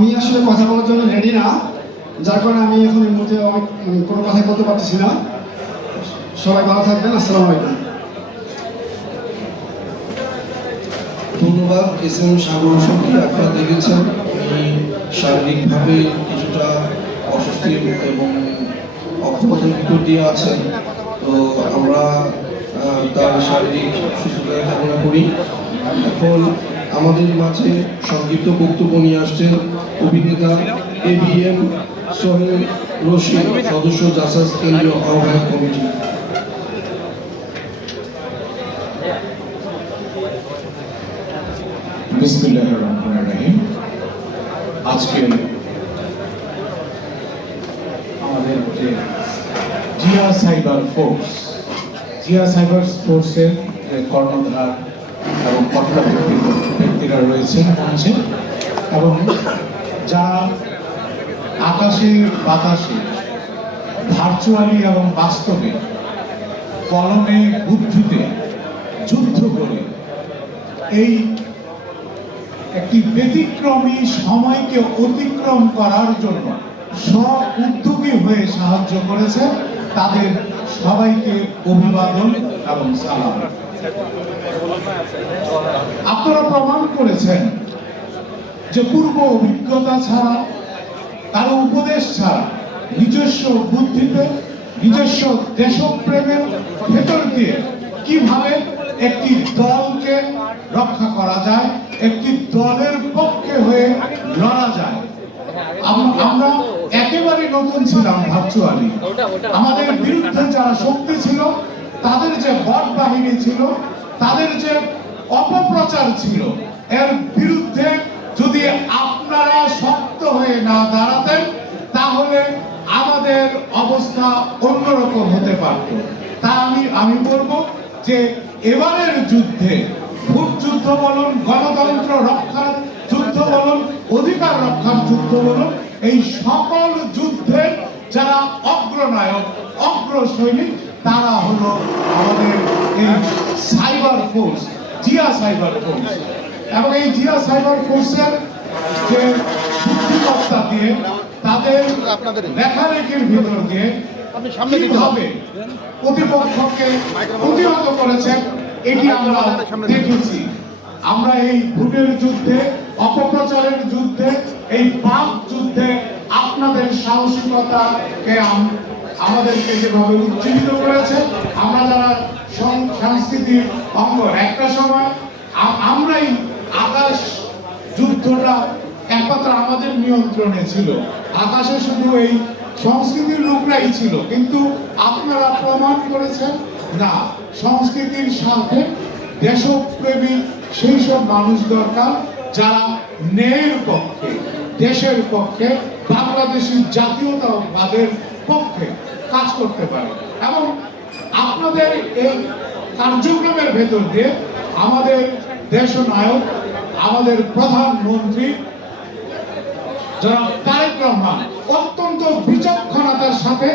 আমি আসলে কথা বলার জন্য রেডি না, যার কারণে আমি এখন এই মুহূর্তে কোনো কথাই বলতে পারতেছি না। সবাই ভালো থাকবেন। আসসালামু আলাইকুম। ধন্যবাদ এসএম সাগর হোসেনকে। আপনারা দেখেছেন উনি শারীরিকভাবে কিছুটা অস্বস্তি এবং অক্ষমতার ভিতর দিয়ে আছেন। তো আমরা তার শারীরিক সুস্থতা কামনা করি। এখন আমাদের মাঝে সংক্ষিপ্ত বক্তব্য নিয়ে আসছেন অভিনেতা ABM সোহেল রশিদ, সদস্য জাসাস কেন্দ্রীয় আহ্বায়ক কমিটি। বিসমিল্লাহির রহমানির রহিম। আজকে আমাদের যে জিয়া সাইবার ফোর্সের যে কর্ণধার এবং ব্যক্তিরা রয়েছেন মঞ্চে, এবং যারা আকাশে বাতাসে ভার্চুয়ালি এবং বাস্তবে কলমে বুদ্ধিতে যুদ্ধ করে এই একটি ব্যতিক্রমী সময়কে অতিক্রম করার জন্য স্ব-উদ্যোগী হয়ে সাহায্য করেছে, তাদের সবাইকে অভিবাদন এবং সালাম। আপনারা প্রমাণ করেছেন যে পূর্ব অভিজ্ঞতা ছাড়া, কারো উপদেশ ছাড়া, নিজস্ব বুদ্ধিতে, নিজস্ব দেশপ্রেমের ভেতর দিয়ে কিভাবে একটি দলকে রক্ষা করা যায়, একটি দলের পক্ষে হয়ে লড়া যায়। আমরা একেবারে নতুন ছিলাম ভার্চুয়ালি। আমাদের বিরুদ্ধে যারা শক্তি ছিল, তাদের যে বট বাহিনী ছিল, তাদের যে অপপ্রচার ছিল, এর বিরুদ্ধে যদি আপনারা শক্ত হয়ে না দাঁড়াতেন, তাহলে আমাদের অবস্থা অন্যরকম হতে পারত। তা আমি বলবো যে এবারের যুদ্ধে, ভোট যুদ্ধ বলুন, গণতন্ত্র রক্ষার যুদ্ধ বলুন, অধিকার রক্ষার যুদ্ধ বলুন, এই সকল যুদ্ধের যারা অগ্রনায়ক, অগ্রসৈনিক, তারা হলো আমাদের এই cyber force, Zia cyber force. এবং এই জিয়া সাইবার ফোর্সের যে বুদ্ধিমত্তা দিয়ে, তাদের লেখালেখির ভিতর দিয়ে কিভাবে প্রতিপক্ষকে প্রতিহত করেছেন, এটি আমরা দেখেছি। আমরা এই ভোটের যুদ্ধে, অপপ্রচারের যুদ্ধে, এই বাক যুদ্ধে আপনাদের সাহসিকতাকে আমাদেরকে যেভাবে উজ্জীবিত করেছে, আমরা যারা সাংস্কৃতিক অঙ্গ, একটা সময় আমরাই আকাশ যুদ্ধটা একমাত্র আমাদের নিয়ন্ত্রণে ছিল, আকাশে শুধু এই সংস্কৃতির লোকরাই ছিল। কিন্তু আপনারা প্রমাণ করেছেন না, সংস্কৃতির সাথে দেশপ্রেমী সেই সব মানুষ দরকার যারা ন্যায়ের পক্ষে, দেশের পক্ষে, বাংলাদেশী জাতীয়তাবাদের পক্ষে কাজ করতে পারে। এবং আপনাদের এই কার্যক্রমের ভেতর দিয়ে আমাদের দেশনায়ক, আমাদের প্রধানমন্ত্রী যারা তারেক রহমান অত্যন্ত বিচক্ষণতার সাথে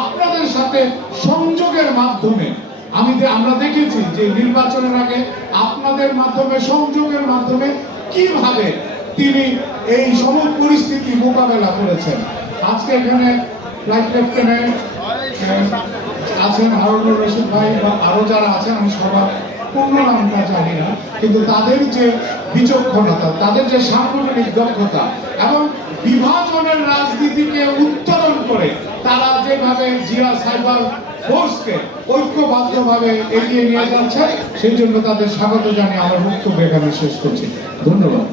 আপনাদের সাথে সংযোগের মাধ্যমে, আমরা দেখেছি যে নির্বাচনের আগে আপনাদের মাধ্যমে, সংযোগের মাধ্যমে কিভাবে তিনি এই সমস্ত পরিস্থিতি মোকাবেলা করেছেন। আজকে এখানে ফ্লাইট লেফটেন্যান্ট আছেন হারুনুর রশিদ ভাই, বা আরো যারা আছেন, আমি সবার পূর্ণ নামটা জানি না, কিন্তু তাদের যে বিচক্ষণতা, তাদের যে সাংগঠনিক দক্ষতা এবং বিভাজনের রাজনীতিকে উত্তরণ করে তারা যেভাবে জিয়া সাইবার ফোর্সকে ঐক্যবদ্ধভাবে এগিয়ে নিয়ে যাচ্ছে, সেই জন্য তাদের স্বাগত জানিয়ে আমার বক্তব্য এখানে শেষ করছি। ধন্যবাদ।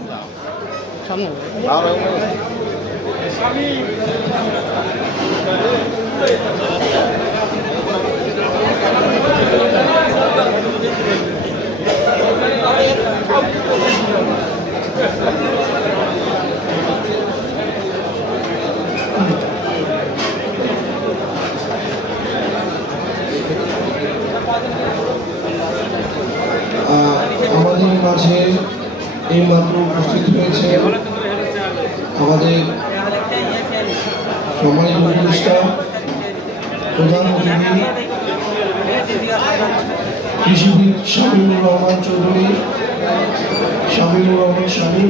আমাদের মাঝে এইমাত্র উপস্থিত হয়েছে আমাদের সম্মানিত উপদেষ্টা, প্রধান অতিথি কৃষিবিদ শামীমুর রহমান চৌধুরী, শামীমুর রহমান শামীম,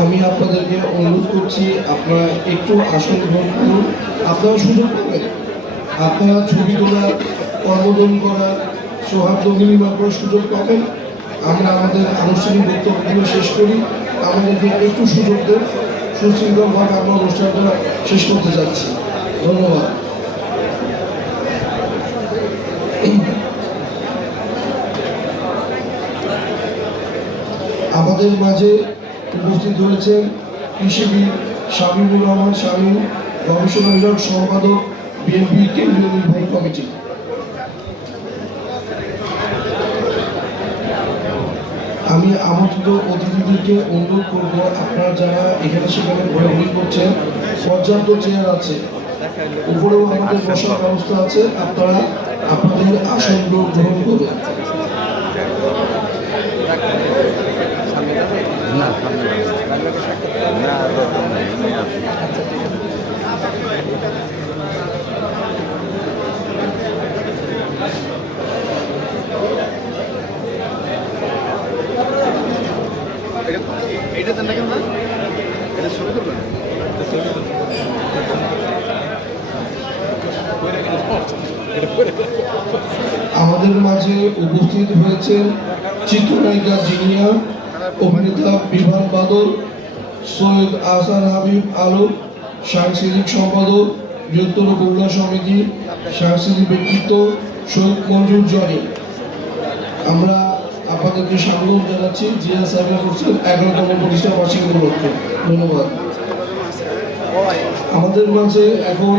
আমি আপনাদেরকে অনুরোধ করছি আপনারা একটু আসন গ্রহণ করুন। আপনারা সুযোগ পাবেন, আপনারা ছবি তোলা, কর্মদন করা, সৌহার্দ্য বিনিময় করার সুযোগ পাবেন। আমরা আমাদের আনুষ্ঠানিক বক্তব্যগুলো শেষ করি, আমাদেরকে একটু সুযোগ দেন, সুশৃঙ্খলভাবে আমরা অনুষ্ঠানটা শেষ করতে যাচ্ছি। ধন্যবাদ। আমাদের মাঝে উপস্থিত হয়েছেন কৃষিবিদ শামীমুর রহমান শামীম, গবেষণা বিভাগ সম্পাদক, বিএনপি কেন্দ্রীয় নির্বাহী কমিটি। আমি আমন্ত্রিত অতিথিদেরকে অনুরোধ করব, আপনারা যারা এখানে সেখানে ঘোরাঘুরি করছেন, পর্যাপ্ত চেয়ার আছে, উপরেও আমাদের বসার ব্যবস্থা আছে, আপনারা আপনাদের আসনগুলো গ্রহণ করুন। এটা দেখেন না, এটা শুরু করবেন। আমাদের মাঝে উপস্থিত হয়েছেন চিত্রনায়িকা জিনিয়া, অভিনেতা বিভান বাদল, সৈয়দ আহসান হাবিব আলম, সাংস্কৃতিক সম্পাদক, বৃহত্তর বগুড়া সমিতি, সাংস্কৃতিক ব্যক্তিত্ব সৈয়দ মঞ্জুর জনি। আমরা আপনাদেরকে স্বাগত জানাচ্ছি জিয়া সাহেব করছেন 11তম প্রতিষ্ঠা বার্ষিকী উপলক্ষে। ধন্যবাদ। আমাদের মাঝে এখন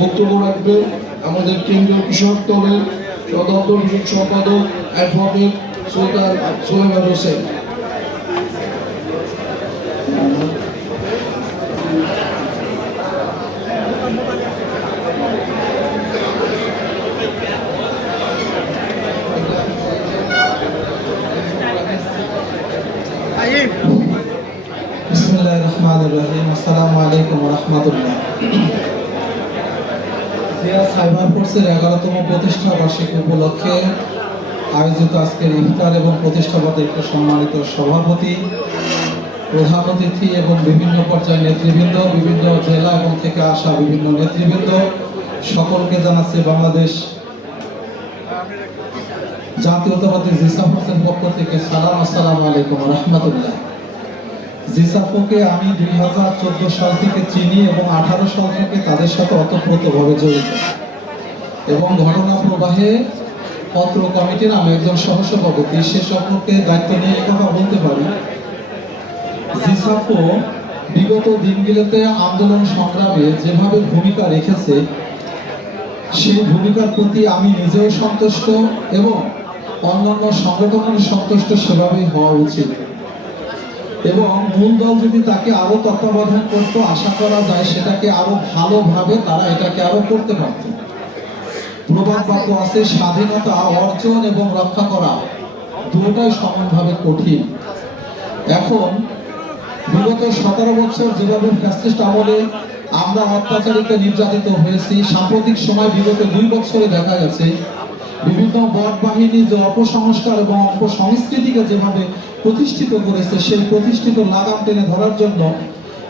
বক্তব্য রাখবেন আমাদের কেন্দ্রীয় কৃষক দলের সদপ্তর বিষয়ক সম্পাদক অ্যাডভোকেট সুলতান সুলেমান হোসেন। বিসমিল্লাহির রহমানির রহিম। আসসালামু আলাইকুম ওয়া রাহমাতুল্লাহ। জিয়া সাইবার ফোর্সের 11তম প্রতিষ্ঠা বার্ষিকী উপলক্ষে আয়োজিত আজকের ইফতার এবং প্রতিষ্ঠাবাদের সম্মানিত সভাপতি, প্রধান অতিথি এবং বিভিন্ন পর্যায়ের নেতৃবৃন্দ, বিভিন্ন জেলা এবং থেকে আসা বিভিন্ন নেতৃবৃন্দ, সকলকে জানাচ্ছি বাংলাদেশ জাতীয়তাবাদী জিসা ফোর্সের পক্ষ থেকে সালাম। আসসালামু আলাইকুম ওয়া রাহমাতুল্লাহ। জিসাফোকে আমি 2014 সাল থেকে চিনি এবং 18 সাল থেকে তাদের সাথে অতপ্রতভাবে জড়িত এবং ঘটনা প্রবাহে পত্র কমিটির আমি একজন সহসভাপতি। সে সম্পর্কে দায়িত্ব নিয়ে কথা বলতে পারি। জিসাফো বিগত দিনগুলোতে আন্দোলন সংগ্রামে যেভাবে ভূমিকা রেখেছে সেই ভূমিকার প্রতি আমি নিজেও সন্তুষ্ট এবং অন্যান্য সংগঠনের সন্তুষ্ট সেভাবেই হওয়া উচিত এবং মূল দল যদি তাকে আরো তত্ত্বাবধান করতো, আশা করা যায় সেটাকে আরো ভালোভাবে তারা এটাকে আরো করতে পারত। প্রবাদ বাক্য আছে, স্বাধীনতা অর্জন এবং রক্ষা করা দুটোই সমানভাবে কঠিন। এখন বিগত 17 বছর যেভাবে ফ্যাসিস্ট আমলে আমরা অত্যাচারিত নির্যাতিত হয়েছি, সাম্প্রতিক সময় বিগত 2 বছরে দেখা গেছে বিভিন্ন বট বাহিনী যে অপসংস্কার এবং অপসংস্কৃতিকে যেভাবে প্রতিষ্ঠিত করেছে, সেই প্রতিষ্ঠিত লাগাম টেনে ধরার জন্য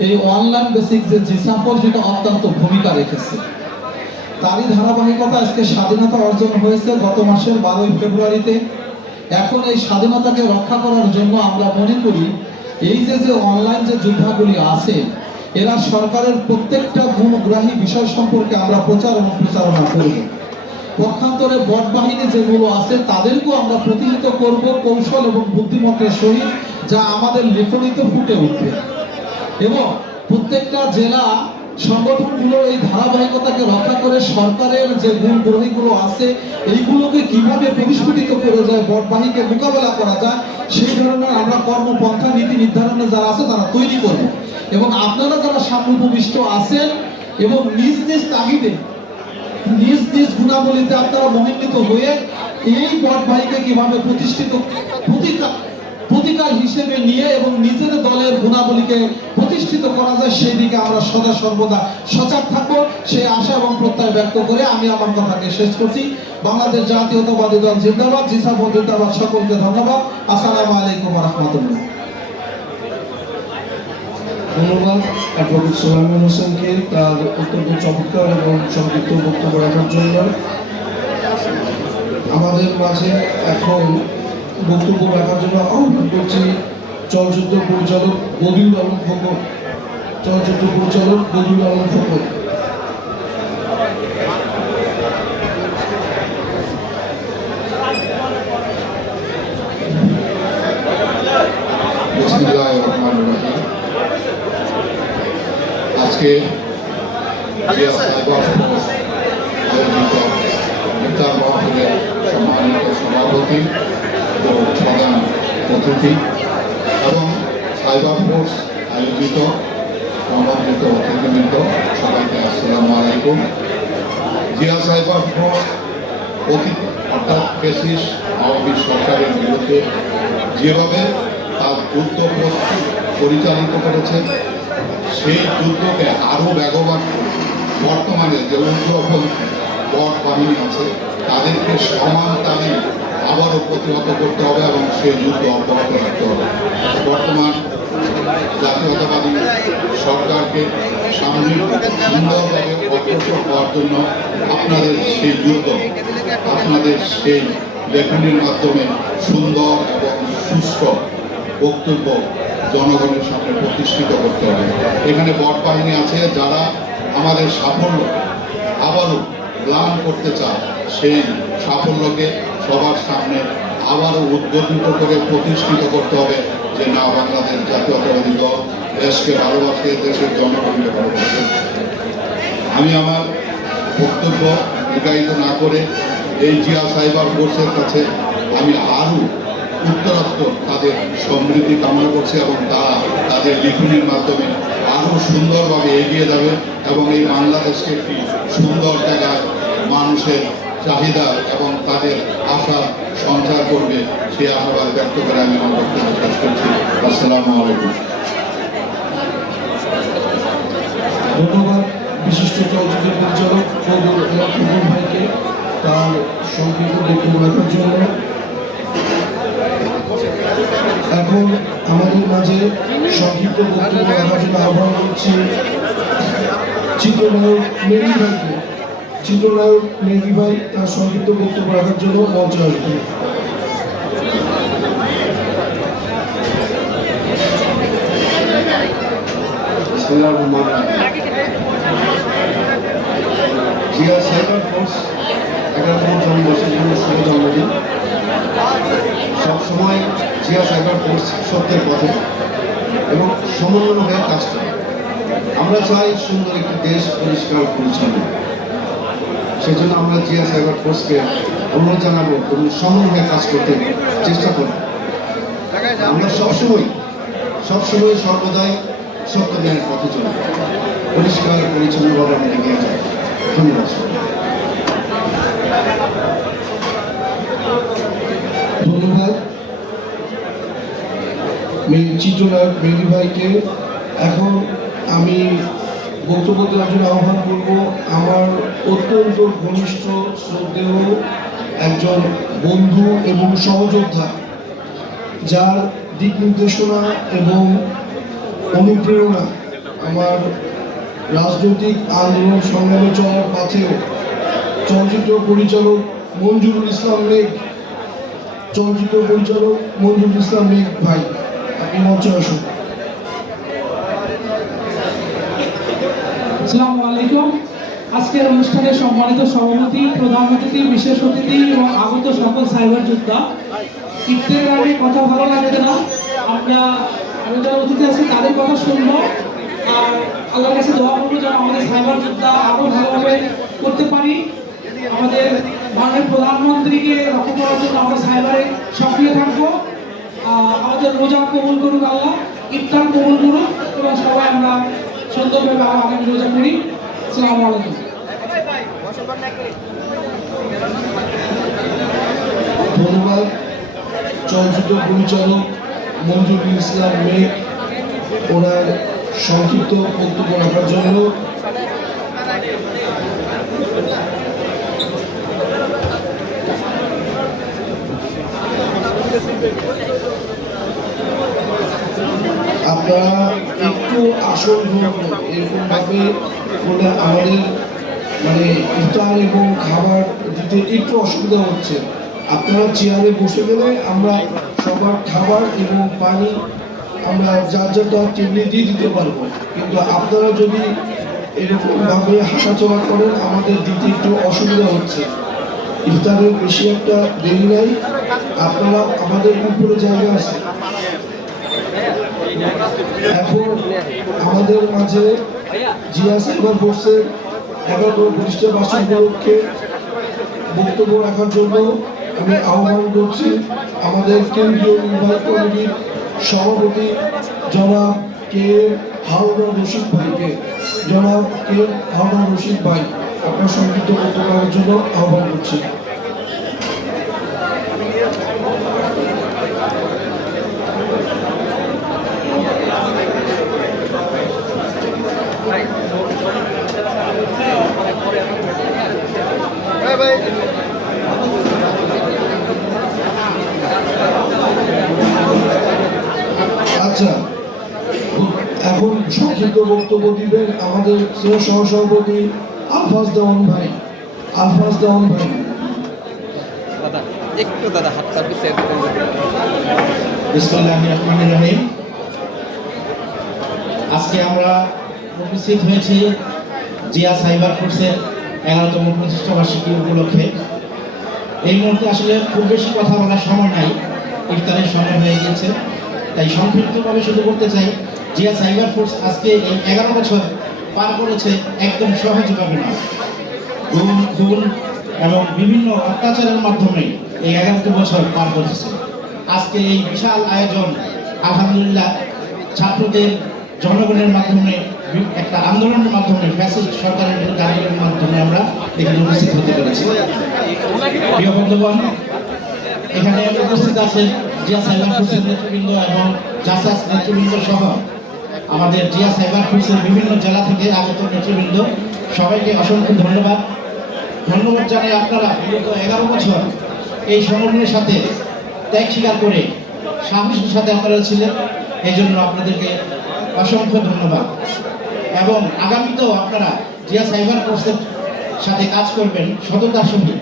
এই অনলাইন বেসিক যে জিসাফো যেটা অত্যন্ত ভূমিকা রেখেছে, তারই ধারাবাহিকতা আজকে স্বাধীনতা অর্জন হয়েছে গত মাসের 12 ফেব্রুয়ারিতে। এখন এই স্বাধীনতাকে রক্ষা করার জন্য আমরা মনে করি এই যে অনলাইন যে যোদ্ধাগুলি আছে, এরা সরকারের প্রত্যেকটা গুণগ্রাহী বিষয় সম্পর্কে আমরা প্রচার এবং প্রচারণা করব। পক্ষান্তরে বট বাহিনী যেগুলো আছে তাদেরকেও আমরা প্রতিহত করব কৌশল এবং বুদ্ধিমত্তার সহিত, যা আমাদের লেখনীতে ফুটে উঠবে এবং প্রত্যেকটা জেলা সংগঠনগুলো এই ধারাবাহিকতাকে রক্ষা করে সরকারের যে গুণগ্রহীগুলো আছে এইগুলোকে কিভাবে পরিস্ফুটিত করে যায়, বটবাহীকে মোকাবেলা করা যায়, সেই ধরনের আমরা কর্মপন্থা নীতি নির্ধারণে যারা আছে তারা তৈরি করব এবং আপনারা যারা সামনে উপবিষ্ট আছেন এবং নিজ নিজ তাগিদে নিজ নিজ গুণাবলীতে আপনারা মহিমিত হয়ে এই বটভাইকে কিভাবে প্রতিকার হিসেবে নিয়ে এবং নিজের দলের গুণাবলীকে প্রতিষ্ঠিত করা যায় সেই দিকে আমরা সদা সর্বদা সজাগ থাকবো, সেই আশা এবং প্রত্যয় ব্যক্ত করে আমি আমার কথাকে শেষ করছি। বাংলাদেশ জাতীয়তাবাদী দল জিন্দাবাদ, জিসাবুল জিন্দাবাদ। সকলকে ধন্যবাদ। আসসালামু আলাইকুম ওয়া রাহমাতুল্লাহ। ধন্যবাদ অ্যাডভোকেট সোলাইমান হোসেনকে তার অত্যন্ত চমৎকার এবং সংক্ষিপ্ত বক্তব্য রাখার জন্য। আমাদের মাঝে এখন বক্তব্য রাখার জন্য আহ্বান করছি চলচ্চিত্র পরিচালক বদিউল আলম খোকন। চলচ্চিত্র পরিচালক বদিউল আলম খোকন। বিসমিল্লাহির রহমানির রহিম। আজকে জিয়া সাইবার ফোর্স আয়োজিত ইফতার মাহফিলের সম্মানিত সভাপতি ও প্রধান অতিথি এবং সাইবার ফোর্স আয়োজিত সম্মানিত অতিথিবৃন্দ, সবাইকে আসসালামু আলাইকুম। জিয়া সাইবার ফোর্স অর্থাৎ ফ্যাসিস্ট আওয়ামী সরকারের বিরুদ্ধে যেভাবে তার যুদ্ধ পরিচালিত করেছে, সেই যুদ্ধকে আরও বেগবান বর্তমানে যে উগ্রপন্থী বট বাহিনী আছে তাদেরকে সমান তালে আবারও প্রতিহত করতে হবে এবং সেই যুদ্ধ অব্যাহত রাখতে হবে। বর্তমান জাতীয়তাবাদী সরকারকে সামনে সুন্দরভাবে অগ্রসর হওয়ার জন্য আপনাদের সেই যুদ্ধ, আপনাদের সেই লেখনীর মাধ্যমে সুন্দর এবং সুস্থ বক্তব্য জনগণের সামনে প্রতিষ্ঠিত করতে হবে। এখানে বট বাহিনী আছে যারা আমাদের সাফল্য আবারও গ্লান করতে চায়, সেই সাফল্যকে সবার সামনে আবারও উদ্বোধিত করে প্রতিষ্ঠিত করতে হবে যে না, বাংলাদেশ জাতীয়তাবাদী দল দেশকে ভালোবাসে, দেশের জনগণকে ভালোবাসে। আমি আমার বক্তব্য দীর্ঘায়িত না করে এই জিয়া সাইবার ফোর্সের কাছে আমি আরও উত্তরোত্তর তাদের সমৃদ্ধি কামনা করছি এবং তারা তাদের লিখনির মাধ্যমে আরও সুন্দরভাবে এগিয়ে যাবে এবং এই বাংলাদেশকে একটি সুন্দর জায়গায় মানুষের চাহিদা এবং তাদের আশা সঞ্চার করবে, সেই আশাবাদ ব্যক্ত করে আমি আমার বক্তব্য শেষ করছি। আসসালামু আলাইকুম। ধন্যবাদ বিশিষ্ট চলচ্চিত্র পরিচালক খোকন ভাইকে তার সংক্ষিপ্ত বক্তব্য রাখার জন্য। এখন আমাদের মাঝে সংক্ষিপ্ত বক্তব্য রাখার জন্য আহ্বান করছি চিত্রনায়ক মেঘি ভাইকে। চিত্রনায়ক মেঘি ভাই তার সংক্ষিপ্ত বক্তব্য রাখার জন্য মঞ্চে আসবেন। জিয়া সাইবার ফোর্স 11তম জন্মবর্ষের জন্য শুভ জন্মদিন। সবসময় জিয়া সাইবার ফোর্স সত্যের পথে এবং সমন্বয় হয়ে কাজ করে। আমরা চাই সুন্দর একটি দেশ পরিষ্কার পরিচ্ছন্ন। সেজন্য আমরা জিয়া সাইবার ফোর্সকে অনুরোধ জানাবো এবং সমন্বয় হয়ে কাজ করতে চেষ্টা করব। আমরা সবসময় সর্বদাই সত্য জ্ঞানের পথে চলব, পরিষ্কার পরিচ্ছন্নভাবে আমরা এগিয়ে যাই। ধন্যবাদ। ধন্যবাদ চিত্রনায়ক মেঘি ভাইকে। এখন আমি বক্তব্য দেওয়ার জন্য আহ্বান করব আমার অত্যন্ত ঘনিষ্ঠ শ্রদ্ধেয় একজন বন্ধু এবং সহযোদ্ধা, যার দিক নির্দেশনা এবং অনুপ্রেরণা আমার রাজনৈতিক আন্দোলন সংগ্রামে চলার পথেও চলচ্চিত্র পরিচালক মঞ্জুরুল ইসলাম মেঘ। চলচ্চিত্র পরিচালক মঞ্জুরুল ইসলাম মেঘ ভাই, আপনি মঞ্চে আসুন। আসসালামু আলাইকুম। আজকের অনুষ্ঠানের সম্মানিত সভাপতি, প্রধান অতিথি, বিশেষ অতিথি এবং আগত সকল সাইবার যোদ্ধা, ইফতারের আগে কথা ভালো লাগবে না, আমি যারা অতিথি আছে তাদের কথা শুনবো আর আল্লাহর কাছে দোয়া করবো যেন আমাদের সাইবার যোদ্ধা আরও ভালোভাবে করতে পারি। আমাদের মাননীয় প্রধানমন্ত্রীকে রক্ষা করার জন্য আমরা সাইবারে সক্রিয় থাকবো। আমাদের রোজা কবুল করুক আল্লাহ, ইফতার কবুল করুক এবং সবাই আমরা সুন্দরভাবে আগামী রোজা করি। আসসালামু আলাইকুম। চলচ্চিত্র পরিচালক মঞ্জুরুল ইসলাম মেঘ ওনার সংক্ষিপ্ত বক্তব্য রাখার জন্য আপনারা একটু আসল এরকম ভাবে বলে আমাদের মানে ইফতার এবং খাবার দিতে একটু অসুবিধা হচ্ছে। আপনারা চেয়ারে বসে গেলে আমরা সবার খাবার এবং পানি আমরা যার যার টেবিলে দিয়ে দিতে পারবো, কিন্তু আপনারা যদি এরকম ভাবে হাঁটাচলা করেন আমাদের দিতে একটু অসুবিধা হচ্ছে। ইফতারের বেশি একটা দেরি নাই, আপনারা আমাদের উপরে জায়গা আছে। এখন আমাদের মাঝে জিয়া সাইবার ফোর্সের 11তম প্রতিষ্ঠা বার্ষিক উপলক্ষে বক্তব্য রাখার জন্য আমি আহ্বান করছি আমাদের কেন্দ্রীয় নির্বাহী কমিটির সভাপতি জনাব কে হারুন রশিদ ভাইকে। জনাব কে হারুন রশিদ ভাই, আপনার সংক্ষিপ্ত বক্তব্য রাখার জন্য আহ্বান করছি। আচ্ছা, এখন সংক্ষিপ্ত বক্তব্য দিবেন আমাদের সহসভাপতি আলফাজ দেওয়ান ভাই। আলফাজ দেওয়ান ভাই। দাদা একটু দাদা হাতটা পিছিয়ে দিতে বিসমিল্লাহির রহমানির রহিম। আজকে আমরা উপস্থিত হয়েছি জিয়া সাইবার ফোর্সের 11তম প্রতিষ্ঠা বার্ষিকী উপলক্ষে। এই মুহূর্তে আসলে খুব বেশি কথা বলার সময় নাই, ইফতারের সময় হয়ে গিয়েছে, তাই সংক্ষিপ্তভাবে শুরু করতে চাই। জিয়া সাইবার ফোর্স আজকে এই 11 বছর পার করেছে একদম সহজভাবে না, গুণ এবং বিভিন্ন অত্যাচারের মাধ্যমে এই 11টি বছর পার করেছে। আজকে এই বিশাল আয়োজন আলহামদুলিল্লাহ ছাত্রদের জনগণের মাধ্যমে একটা আন্দোলনের মাধ্যমে ফ্যাসিস্ট সরকারের বিরুদ্ধে আন্দোলনের মাধ্যমে আমরা এখানে উপস্থিত হতে পেরেছি। প্রিয় বন্ধুগণ, এখানে উপস্থিত আছেন জিয়া সাইবার ফোর্সের নেতৃবৃন্দ এবং জাসাস নেতৃবৃন্দ সহ আমাদের জিয়া সাইবার ফোর্সের বিভিন্ন জেলা থেকে আগত নেতৃবৃন্দ, সবাইকে অসংখ্য ধন্যবাদ জানাই। আপনারা বিগত 11 বছর এই সংগঠনের সাথে ত্যাগ স্বীকার করে সাহসের সাথে আপনারা ছিলেন, এই জন্য আপনাদেরকে অসংখ্য ধন্যবাদ। এবং আগামীতেও আপনারা জিয়া সাইবার ফোর্সের সাথে কাজ করবেন সততার সঙ্গে।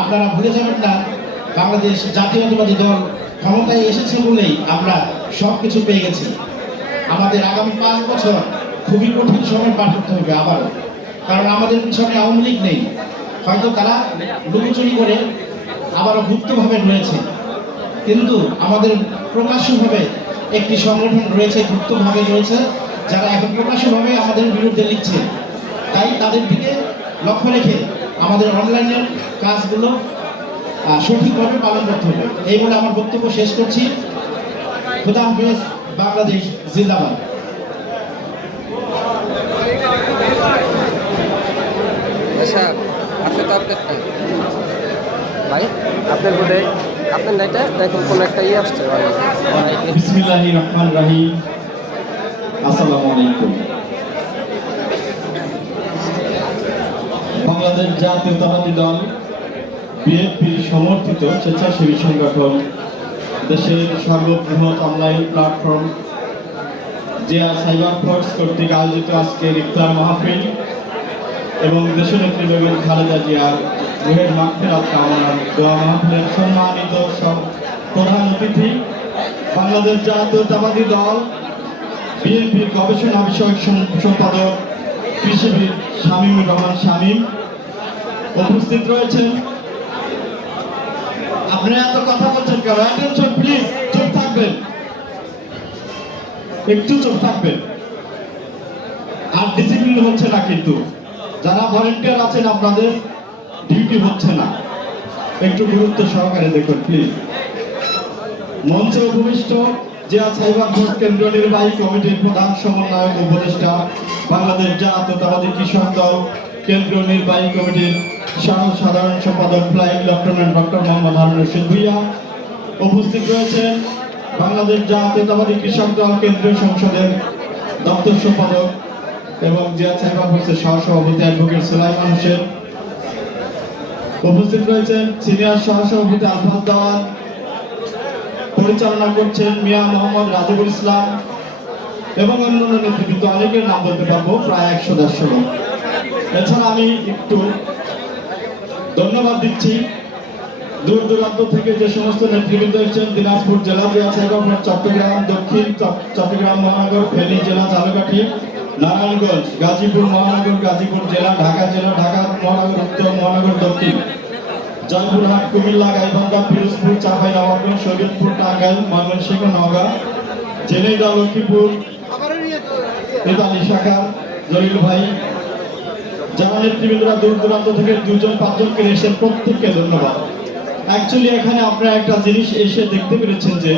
আপনারা ভুলে যাবেন না, বাংলাদেশ জাতীয়তাবাদী দল ক্ষমতায় এসেছে বলেই আমরা সব কিছু পেয়ে গেছি। আমাদের আগামী 5 বছর খুবই কঠিন সময় পার করতে হবে আবারও, কারণ আমাদের পিছনে আওয়ামী লীগ নেই। হয়তো তারা লুকোচুরি করে আবারও গুপ্তভাবে রয়েছে, কিন্তু আমাদের প্রকাশ্যভাবে একটি সংগঠন রয়েছে, গুপ্তভাবে রয়েছে, যারা এখন প্রকাশ্যভাবে আমাদের বিরুদ্ধে লিখছে। তাই তাদের দিকে লক্ষ্য রেখে আমাদের অনলাইনের কাজগুলো সঠিকভাবে পালন করতে হবে। এই বলে আমার বক্তব্য শেষ করছি। খোদা হাফেজ। বাংলাদেশ জিন্দাবাদ। আচ্ছা আছে তো আপনার ভাই, আপনার বোধে আপনার নাইটা দেখুন কোনো একটা ইয়ে আসছে। বিসমিল্লাহির রহমানির রহিম। আসসালামু আলাইকুম। বাংলাদেশ জাতীয়তাবাদী দল বিএনপির সমর্থিত স্বেচ্ছাসেবী সংগঠন, দেশের সর্ববৃহৎ online platform Zia cyber force কর্তৃক আয়োজিত আজকের ইফতার মাহফিল এবং দেশনেত্রী বেগম খালেদা জিয়ার রুহের মাগফিরাত কামনার দোয়া মাহফিলের সম্মানিত প্রধান অতিথি বাংলাদেশ জাতীয়তাবাদী দল বিএনপির গবেষণা বিষয়ক সম্পাদক কৃষিবিদ শামীমুর রহমান শামীম উপস্থিত রয়েছেন। আপনারা এত কথা বলছেন কেন? অ্যাটেনশন প্লিজ, চুপ থাকবেন, একটু চুপ থাকবেন। আর ডিসিপ্লিন হচ্ছে না, কিন্তু যারা ভলেন্টিয়ার আছেন আপনাদের ডিউটি হচ্ছে না, একটু গুরুত্ব সহকারে দেখুন প্লিজ। মঞ্চে উপবিষ্ট জিয়া সাইবার ফোর্স কেন্দ্রীয় নির্বাহী কমিটির প্রধান সমন্বয়ক উপদেষ্টা, বাংলাদেশ জাতীয়তাবাদী কৃষক দল কেন্দ্রীয় নির্বাহী কমিটির সাধারণ সম্পাদক flying lieutenant doctor Mohammad Harun Rashid Bhuiyan, উপস্থিত রয়েছেন বাংলাদেশ জাতীয়তাবাদী কৃষক দল কেন্দ্রীয় সংসদের দপ্তর সম্পাদক এবং জিয়া সাইবার ফোর্সের সহসভাপতি অ্যাডভোকেট সুলাইমান হোসেন। উপস্থিত রয়েছেন সিনিয়র সহসভাপতি আলফাজ দাওয়াত, পরিচালনা করছেন মিয়া মোহাম্মদ রাজিবুল ইসলাম এবং অন্যান্য নেতৃবৃন্দ, অনেকের নাম বলতে পারবো, প্রায় 100-150 লোক। এছাড়া আমি একটু ধন্যবাদ দিচ্ছি দূর দূরান্ত থেকে যে সমস্ত নেতৃবৃন্দ এসেছেন। দিনাজপুর জেলা জিয়া সাইবার ফোর্স, চট্টগ্রাম দক্ষিণ, চট্টগ্রাম মহানগর, ফেনী জেলা, ঝালকাঠি, নারায়ণগঞ্জ, গাজীপুর মহানগর, গাজীপুর জেলা, ঢাকা জেলা, ঢাকা মহানগর উত্তর, মহানগর দক্ষিণ, জয়পুরহাট, কুমিল্লা, গাইবান্ধা, পিরোজপুর, চাঁপাইনবাবগঞ্জ, শরীয়তপুর, টাঙ্গাইল, ময়মনসিংহ, নওগাঁ, ঝিনাইদহ, লক্ষ্মীপুর, ইতালি শাখা, জলিল ভাই, যারা নেতৃবৃন্দরা দূর দূরান্ত থেকে 2-5জনকে এসেছেন, প্রত্যেককে ধন্যবাদ। অ্যাকচুয়ালি এখানে আপনারা একটা জিনিস এসে দেখতে পেরেছেন যে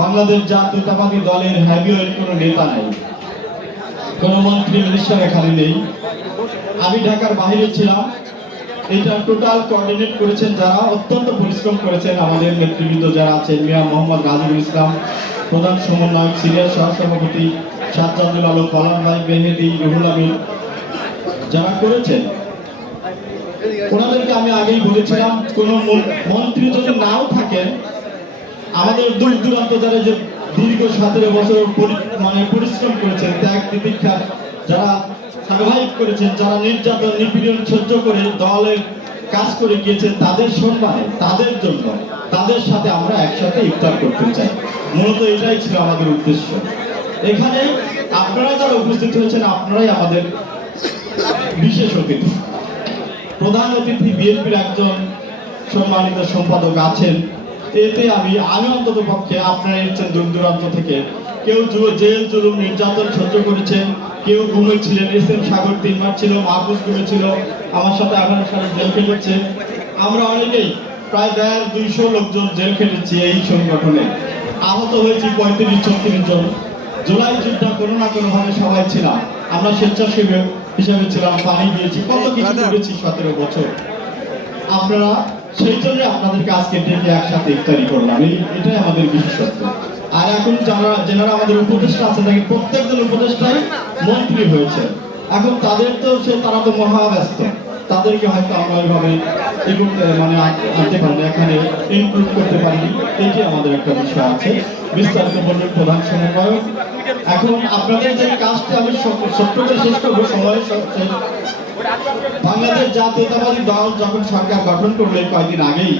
বাংলাদেশ জাতীয়তাবাদী দলের হ্যাভিওয়ের কোনো নেতা নাই, কোনো মন্ত্রী মিনিস্টার এখানে নেই। আমি ঢাকার বাইরে ছিলাম। এটা টোটাল কোঅর্ডিনেট করেছেন যারা অত্যন্ত পরিশ্রম করেছেন, আমাদের নেতৃবৃন্দ যারা আছেন, মিয়া মোহাম্মদ রাজিবুল ইসলাম প্রধান সমন্বয়ক, সিনিয়র সহসভাপতি সাজ্জাদুল আলম, পলান ভাই, মেহেদি, রুহুল আমিন, যারা করেছেন ওনাদেরকে আমি আগেই বলেছিলাম, কোন মন্ত্রী যদি নাও থাকেন, আমাদের দূর দূরান্ত যারা যে দীর্ঘ 17 বছর পরিশ্রম করেছেন, ত্যাগ তিতিক্ষা যারা সার্ভাইভ করেছেন, যারা নির্যাতন নিপীড়ন সহ্য করে দলের কাজ করে গিয়েছেন, তাদের সম্মানে, তাদের জন্য, তাদের সাথে আমরা একসাথে ইফতার করতে চাই। মূলত এটাই ছিল আমাদের উদ্দেশ্য। এখানে আপনারা যারা উপস্থিত হয়েছেন, আপনারাই আমাদের বিশেষ অতিথি। প্রধান অতিথি বিএনপির একজন সম্মানিত সম্পাদক আছেন। এতে আমি অন্তত পক্ষে, আপনারা এসেছেন দূর দূরান্ত থেকে, কেউ জেল জুলুম নির্যাতন সহ্য করেছেন, কেউ ঘুমেছিলেন, এসএম সাগর 3 মাস ছিল, মাহফুজ ঘুমেছিল, আমার সাথে 18 সালে জেল খেটেছে। আমরা অনেকেই প্রায় 250 লোকজন জেল খেটেছি এই সংগঠনে। আহত হয়েছি 35-36 জন। জুলাই যুদ্ধ কোনো না কোনো ভাবে সবাই ছিলাম। আমরা স্বেচ্ছাসেবী হিসাবে ছিলাম, পানি দিয়েছি, কত কিছু করেছি 17 বছর। আপনারা সেই জন্য আপনাদেরকে আজকে ডেকে একসাথে ইফতারি করলাম, এটাই আমাদের বিশেষত্ব। আর এখন যারা আমাদের উপদেষ্টা আছে, দেখেন প্রত্যেকজন উপদেষ্টাই মন্ত্রী হয়েছে। এখন তাদের তো তারা তো মহাব্যস্ত, তাদেরকে হয়তো আমরা ওইভাবে আনতে পারিনি, এখানে ইনক্লুড করতে পারিনি। এটি আমাদের একটা বিষয় আছে। বিস্তারিত বললেন প্রধান সমন্বয়ক। এখন আপনাদের যে কাজটা আমি ছোট্ট করে শেষ করবো, সময় শেষ। বাংলাদেশ জাতীয়তাবাদী দল যখন সরকার গঠন করলো কয়েকদিন আগেই,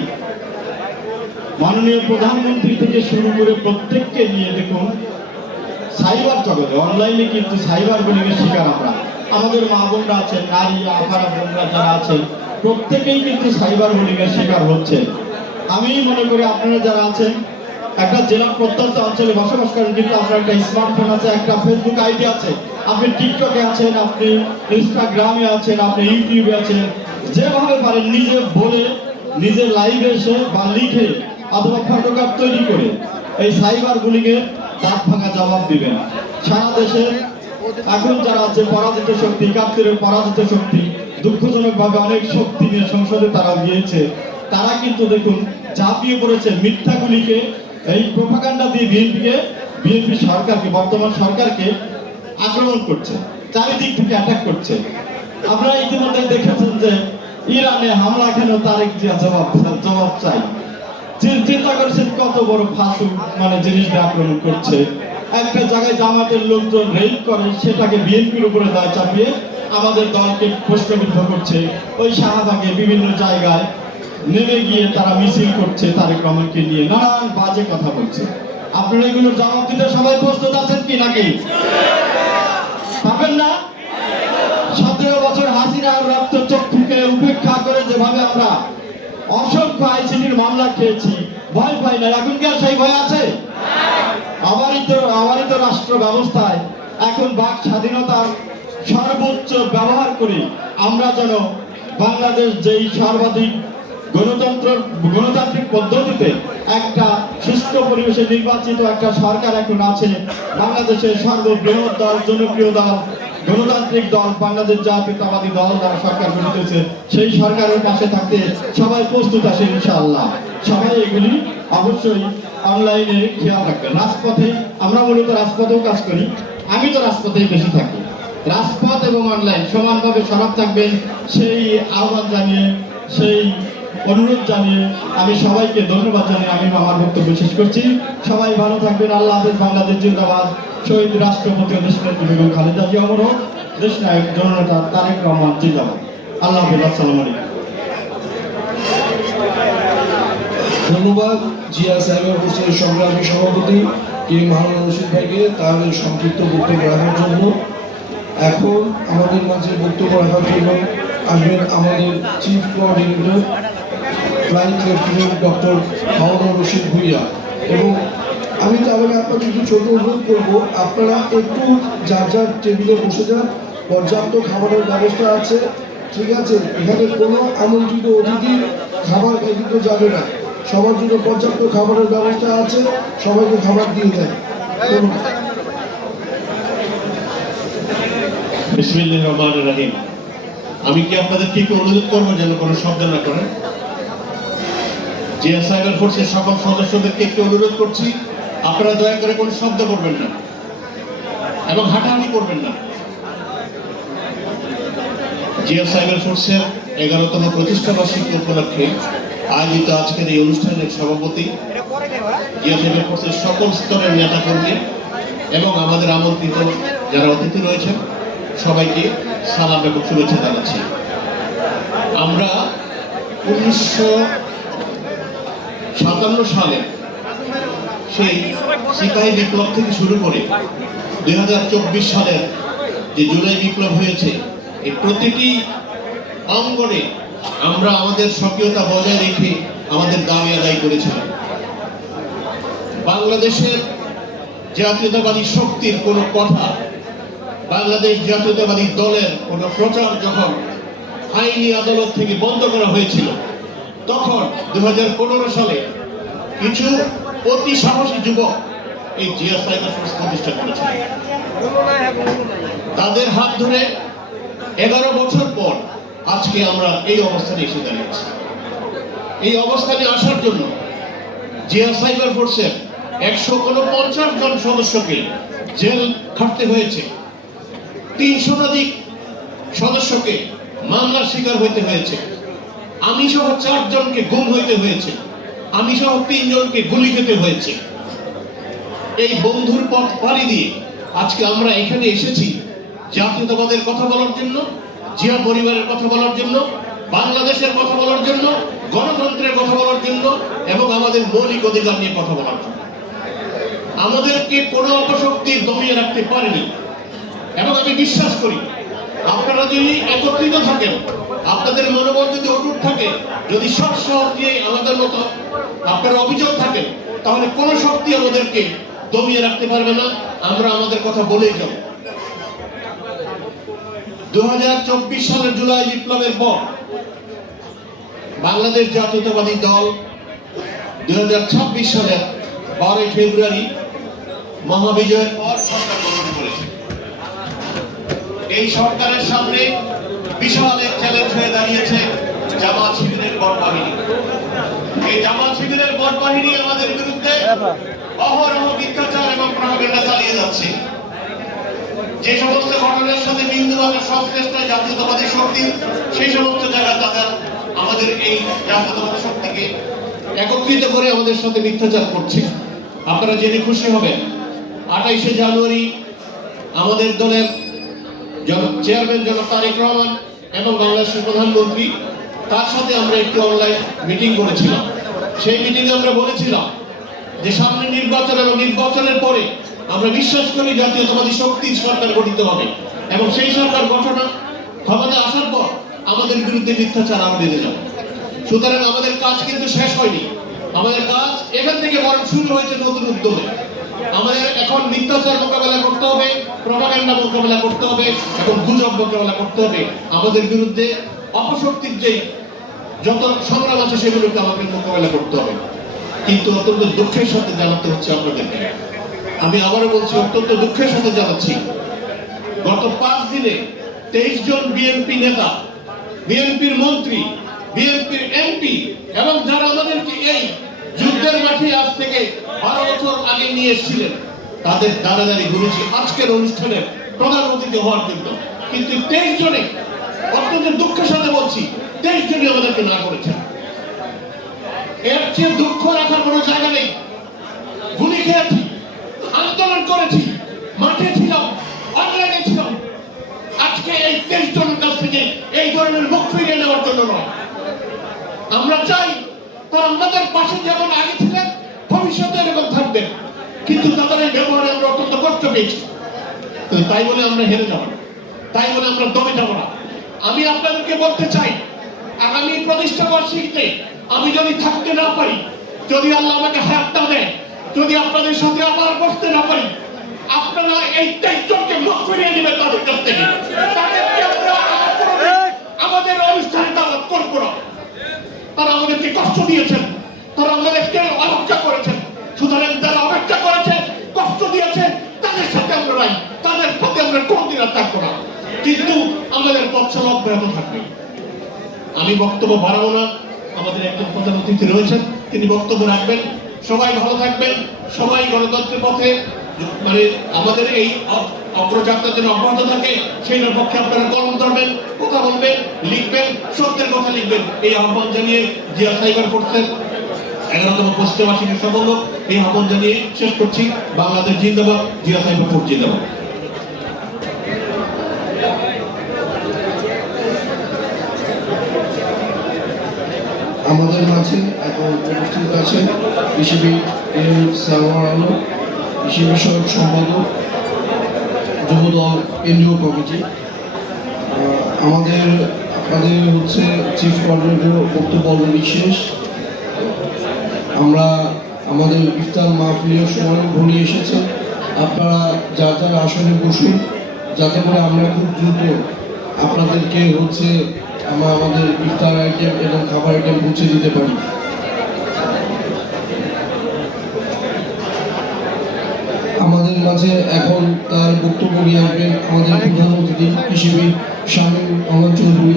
মাননীয় প্রধানমন্ত্রী থেকে শুরু করে প্রত্যেককে নিয়ে দেখুন সাইবার জগতে, অনলাইনে কিন্তু সাইবার বুলিংয়ের শিকার আমরা। আমাদের মা বোনরা আছেন, নারী আপারা বোনরা যারা আছেন, প্রত্যেকেই কিন্তু সাইবার বুলিংয়ের শিকার হচ্ছে। আমি মনে করি আপনারা যারা আছেন, একটা জেলার প্রত্যন্ত অঞ্চলে বসবাস করেন, কিন্তু আপনার একটা স্মার্টফোন আছে, একটা ফেসবুক আইডি আছে, আপনি টিকটকে আছেন, আপনি ইনস্টাগ্রামে আছেন, আপনি ইউটিউবে আছেন, যেভাবে পারেন নিজে বলে, নিজের লাইভে এসে বা লিখে অথবা ফটোগ্রাফ তৈরি করে এই সাইবার বুলিংয়ে দাঁত ভাঙা জবাব দিবেন। সারা দেশে এখন যারা আছে পরাজিত শক্তি, 71-এর পরাজিত শক্তি, দুঃখজনকভাবে অনেক শক্তি নিয়ে সংসদে তারা গিয়েছে, তারা কিন্তু দেখুন ঝাঁপিয়ে পড়েছে মিথ্যাগুলিকে, এই প্রোপাগান্ডা দিয়ে বিএনপি সরকারকে, বর্তমান সরকারকে আক্রমণ করছে, চারিদিক থেকে অ্যাটাক করছে। আপনারা ইতিমধ্যে দেখেছেন যে ইরানে হামলা কেন তারেক জিয়া জবাব চাই। চিন্তা করেছেন কত বড় ফাঁসু জিনিস আক্রমণ করছে। একটা জায়গায় জামাতের লোকজন রেড করে, সেটাকে বিএনপির উপরে দায় চাপিয়ে আমাদের দলকে প্রশ্নবিদ্ধ করছে। ওই শাহবাগে বিভিন্ন জায়গায় নেমে গিয়ে তারা মিছিল করছে, তারেক রহমানকে নিয়ে নানান বাজে কথা বলছে। আপনারা এগুলোর জবাব দিতে সবাই প্রস্তুত আছেন কি নাকি? পাবেন না? 17 বছর হাসিনার রক্ত চক্ষুকে উপেক্ষা করে যেভাবে আমরা অসংখ্য আইসিটির মামলা খেয়েছি, ভয় পাই না। এখন কি আর সেই ভয় আছে? আবারিত রাষ্ট্র ব্যবস্থায় এখন বাক স্বাধীনতার সর্বোচ্চ ব্যবহার করে আমরা যেন বাংলাদেশ যেই সর্বাধিক গণতান্ত্রিক পদ্ধতিতে একটা সুস্থ পরিবেশে নির্বাচিত একটা সরকার এখন আছে, বাংলাদেশের সর্ববৃহৎ দল, জনপ্রিয় দল, গণতান্ত্রিক দল বাংলাদেশ জাতীয়তাবাদী দল দ্বারা সরকার গঠিত হয়েছে, সেই সরকারের পাশে থাকতে সবাই প্রস্তুত আছে ইনশাআল্লাহ। সবাই এগুলি অবশ্যই অনলাইনে খেয়াল রাখবেন। রাজপথে আমরা মূলত রাজপথেও কাজ করি, আমি তো রাজপথেই বেশি থাকি। রাজপথ এবং অনলাইন সমানভাবে সরব থাকবেন সেই আহ্বান জানিয়ে, সেই অনুরোধ জানিয়ে আমি সবাইকে ধন্যবাদ জানিয়ে আমি আমার বক্তব্য শেষ করছি। সবাই ভালো থাকবেন। আল্লাহ হাফেজ। বাংলাদেশ জিন্দাবাদ। শহীদ রাষ্ট্রপতি ও দেশনেত্রী বেগম খালেদা জিয়া অমর হোক। দেশনায়ক জননেতা তারেক রহমান জিন্দাবাদ। আল্লাহ হাফেজ। আসসালামু আলাইকুম। ধন্যবাদ জিয়া সাইবার ফোর্সের সংগ্রামী সভাপতি কিং হারুন রশিদ ভাইকে তার সংক্ষিপ্ত বক্তব্য রাখার জন্য। এখন আমাদের মাঝে বক্তব্য রাখার জন্য আসবেন আমাদের chief coordinator flight lieutenant doctor Harun Rashid Bhuiyan. এবং আমি তার আগে আপনাদের একটু ছোট অনুরোধ করবো, আপনারা একটু যার যার টেবিলে বসে যান। পর্যাপ্ত খাবারের ব্যবস্থা আছে, ঠিক আছে? এখানে কোনো আমন্ত্রিত অতিথি খাবার কিন্তু যাবে না। সবার জন্য পর্যাপ্ত খাবারের ব্যবস্থা আছে, সবাইকে খাবার দিয়ে দেন। বিসমিল্লাহির রহমানির রহিম। আমি কি আপনাদেরকে একটু অনুরোধ করবো যেন কোনো শব্দ না করেন। জিয়া সাইবার ফোর্সের সকল সদস্যদেরকে একটু অনুরোধ করছি, আপনারা দয়া করে কোনো শব্দ করবেন না এবং হাঁটাহাঁটি করবেন না। জিয়া সাইবার ফোর্সের 11তম প্রতিষ্ঠা বার্ষিকী উপলক্ষে আয়োজিত আজকের এই অনুষ্ঠানের সভাপতি, জিয়া সাইবার ফোর্সের সকল স্তরের নেতাকর্মী এবং আমাদের আমন্ত্রিত যারা অতিথি রয়েছেন সবাইকে সালাম এবং শুভেচ্ছা জানাচ্ছি। আমরা 1957 সালে সেই সিপাহী বিপ্লব থেকে শুরু করে 2024 সালের যে জুলাই বিপ্লব হয়েছে, এই প্রতিটি অঙ্গনে আমরা আমাদের সক্রিয়তা বজায় রেখে আমাদের দাবি আদায় করেছিলাম। বাংলাদেশের জাতীয়তাবাদী শক্তির কোনো কথা, বাংলাদেশ জাতীয়তাবাদী দলের কোনো প্রচার যখন আইনি আদালত থেকে বন্ধ করা হয়েছিল, তখন 2015 সালে কিছু অতি সাহসী যুবক এই জিয়া সাইবার ফোর্স প্রতিষ্ঠা করেছিল। তাদের হাত ধরে 11 বছর পর আজকে আমরা এই অবস্থানে এসে দাঁড়িয়েছি। এই অবস্থানে আসার জন্য জিয়া সাইবার ফোর্সের 149 জন সদস্যকে জেল খাটতে হয়েছে, 300 সদস্যকে মামলার শিকার হইতে হয়েছে, আমি সহ 4 জনকে গুম হইতে হয়েছে, আমি সহ 3 জনকে গুলি খেতে হয়েছে। এই বন্ধুর পথ পাড়ি দিয়ে আজকে আমরা এখানে এসেছি জাতীয়তাবাদের কথা বলার জন্য, জিয়া পরিবারের কথা বলার জন্য, বাংলাদেশের কথা বলার জন্য, গণতন্ত্রের কথা বলার জন্য এবং আমাদের মৌলিক অধিকার নিয়ে কথা বলার জন্য। আমাদেরকে কোনো অপশক্তি দমিয়ে রাখতে পারেনি এবং আমি বিশ্বাস করি আপনারা যদি একত্রিত থাকেন, আপনাদের মনোবল যদি অটুট থাকে, যদি সব দিয়ে আমাদের মতো আপনারা অভিযোগ থাকেন, তাহলে কোনো শক্তি আমাদেরকে দমিয়ে রাখতে পারবে না। আমরা আমাদের কথা বলেই যাব। 2024 সালের জুলাই বিপ্লবের পর বাংলাদেশ জাতীয়তাবাদী দল 2026 সালের 12 ফেব্রুয়ারি মহাবিজয়ের পর সরকার গঠন করেছে। এই সরকারের সামনে বিশাল এক চ্যালেঞ্জ হয়ে দাঁড়িয়েছে জামাত শিবিরের বড় বাহিনী। এই জামাত শিবিরের বড় বাহিনী আমাদের বিরুদ্ধে অহরহ মিথ্যাচার এবং প্রপাগান্ডা চালিয়ে যাচ্ছে। যে সমস্ত ঘটনার সাথে বিন্দুমাত্র সংশ্লিষ্ট জাতীয়তাবাদী শক্তি, সেই সমস্ত জায়গায় তারা আমাদের এই জাতীয়তাবাদী শক্তিকে একত্রিত করে আমাদের সাথে মিথ্যাচার করছে। আপনারা জেনে খুশি হবেন, 28শে জানুয়ারি আমাদের দলের চেয়ারম্যান জনাব তারেক রহমান এবং বাংলাদেশের প্রধানমন্ত্রী তার সাথে আমরা একটি অনলাইন মিটিং করেছিলাম। সেই মিটিংয়ে আমরা বলেছিলাম যে সামনে নির্বাচন এবং নির্বাচনের পরে আমরা বিশ্বাস করি জাতীয়তাবাদী শক্তির সরকার গঠিত হবে এবং সেই সরকার গঠন ক্ষমতা আসার পর আমাদের বিরুদ্ধে মিথ্যাচার আরো বেড়ে যাবে। সুতরাং আমাদের কাজ কিন্তু শেষ হয়নি, আমাদের কাজ এখান থেকে বরং শুরু হয়েছে নতুন উদ্যোগে। আমাদের এখন মিথ্যাচার মোকাবেলা করতে হবে, প্রপাগান্ডা মোকাবেলা করতে হবে এবং গুজব মোকাবেলা করতে হবে। আমাদের বিরুদ্ধে অপশক্তির যে যত সংগ্রাম আছে সেগুলোকে আমাদের মোকাবেলা করতে হবে। কিন্তু অত্যন্ত দুঃখের সাথে জানাতে হচ্ছে আপনাদেরকে, আমি আবারও বলছি অত্যন্ত দুঃখের সাথে জানাচ্ছি, গত 5 দিনে 23 জন বিএনপি নেতা, বিএনপির মন্ত্রী বিএনপির এমপি এবং যারা আমাদেরকে এই যুদ্ধের মাঠে আজ থেকে 12 বছর আগে নিয়ে এসেছিলেন, তাদের দ্বারা ঘুরেছি আজকের অনুষ্ঠানের প্রধান অতিথি হওয়ার জন্য। কিন্তু 23 জনে, অত্যন্ত দুঃখের সাথে বলছি, 23 জনই আমাদেরকে না করেছেন। এর চেয়ে দুঃখ রাখার কোনো জায়গা নেই। গুলি খেয়েছি, আন্দোলন করেছি, মাঠে ছিলাম, অনলাইনে ছিলাম। আজকে এই 23 জনের কাছ থেকে এই ধরনের মুখ ফিরিয়ে নেওয়ার জন্য নয়। আমরা চাই তারা আমাদের পাশে যেমন আগে ছিলেন, ভবিষ্যতে এরকম থাকবেন। কিন্তু তাদের এই ব্যবহারে আমরা অত্যন্ত কষ্ট পেয়েছি। তো তাই বলে আমরা হেরে যাব না, তাই বলে আমরা দমে যাব না। আমি আপনাদেরকে বলতে চাই, আগামী প্রতিষ্ঠা বার্ষিকীতে আমি যদি থাকতে না পারি, যদি আল্লাহ আমাকে হায়াত না দেয়, যদি আপনাদের সাথে আবার বসতে না পারি, আপনারা এই 23 জনকে মুখ ফিরিয়ে নেবেন তাদের কাছ থেকে। তাদেরকে আমরা আমাদের অনুষ্ঠানে দাওয়াত করবো না। তারা আমাদেরকে কষ্ট দিয়েছেন, তারা আমাদেরকে অবজ্ঞা করেছেন। সুতরাং যারা অবজ্ঞা করেছে, কষ্ট দিয়েছে, তাদের সাথে আমরা নাই, তাদের প্রতি আমরা কোনদিন আর থাকবো না। কিন্তু আমাদের পথ চলা অব্যাহত থাকবে। আমি বক্তব্য বাড়াবো না। আমাদের একজন প্রধান অতিথি রয়েছেন, তিনি বক্তব্য রাখবেন। সবাই ভালো থাকবেন, সবাই গণতন্ত্রের পথে মানে আমাদের এই অগ্রযাত্রা যেন অব্যাহত থাকে, সেই পক্ষে আপনারা কলম ধরবেন, কথা বলবেন, লিখবেন, সত্যের কথা লিখবেন। এই আহ্বান জানিয়ে জিয়া সাইবার ফোর্সের 11তম প্রতিষ্ঠা বার্ষিকীর সফল হোক, এই আহ্বান জানিয়ে শেষ করছি। বাংলাদেশ জিন্দাবাদ, জিয়া সাইবার ফোর্স জিন্দাবাদ। আমাদের মাঝে এখন উপস্থিত আছেন কৃষিবিদ এম সারোয়ার আলম, কৃষি বিষয়ক সম্পাদক, যুবদল কেন্দ্রীয় কমিটি। আপনাদের হচ্ছে চিফ কোঅর্ডিনেটর বক্তব্য অলরেডি শেষ। আমরা আমাদের ইফতার মাহফিলের সময় ঘনিয়ে এসেছে। আপনারা যার যার আসনে বসুন, যাতে করে আমরা খুব দ্রুত আপনাদেরকে হচ্ছে আমাদের ইফতার আইটেম এবং খাবার আইটেম পৌঁছে দিতে পারি। আমাদের মাঝে এখন তার বক্তব্য নিয়ে আসবেন আমাদের প্রধান অতিথি কৃষিবিদ শামীম আহমদ চৌধুরী,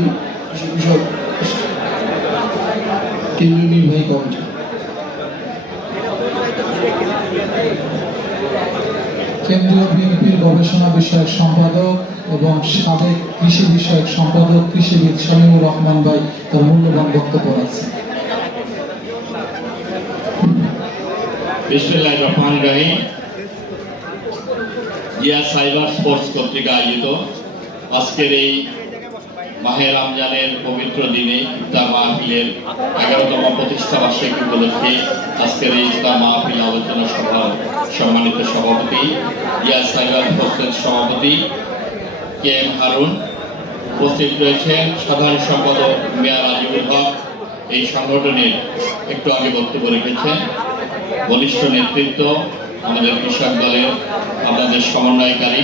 কৃষি বিষয়ক কেন্দ্রীয় নির্বাহী কমিটি। কেন্দ্রীয় বিএনপির গবেষণা বিষয়ক সম্পাদক এবং সাবেক কৃষি বিষয়ক সম্পাদক কৃষিবিদ শামীমুর রহমান ভাই তার মূল্যবান বক্তব্য রাখছেন। বিসমিল্লাহির রহমানির রহিম। জিয়া সাইবার স্পোর্টস কর্তৃক আয়োজিত আজকের এই মাহে রমজানের পবিত্র দিনে ইফতার মাহফিলের 11তম প্রতিষ্ঠা বার্ষিকী উপলক্ষে আজকের এই ইফতার মাহফিল আলোচনা সভার সম্মানিত সভাপতি, জিয়া সাইবার স্পোর্টসের সভাপতি কে এম হারুন, উপস্থিত রয়েছেন সাধারণ সম্পাদক মিয়া রাজিবুল হক, এই সংগঠনের একটু আগে বক্তব্য রেখেছেন বলিষ্ঠ নেতৃত্ব, আমাদের কৃষক দলের আপনাদের সমন্বয়কারী,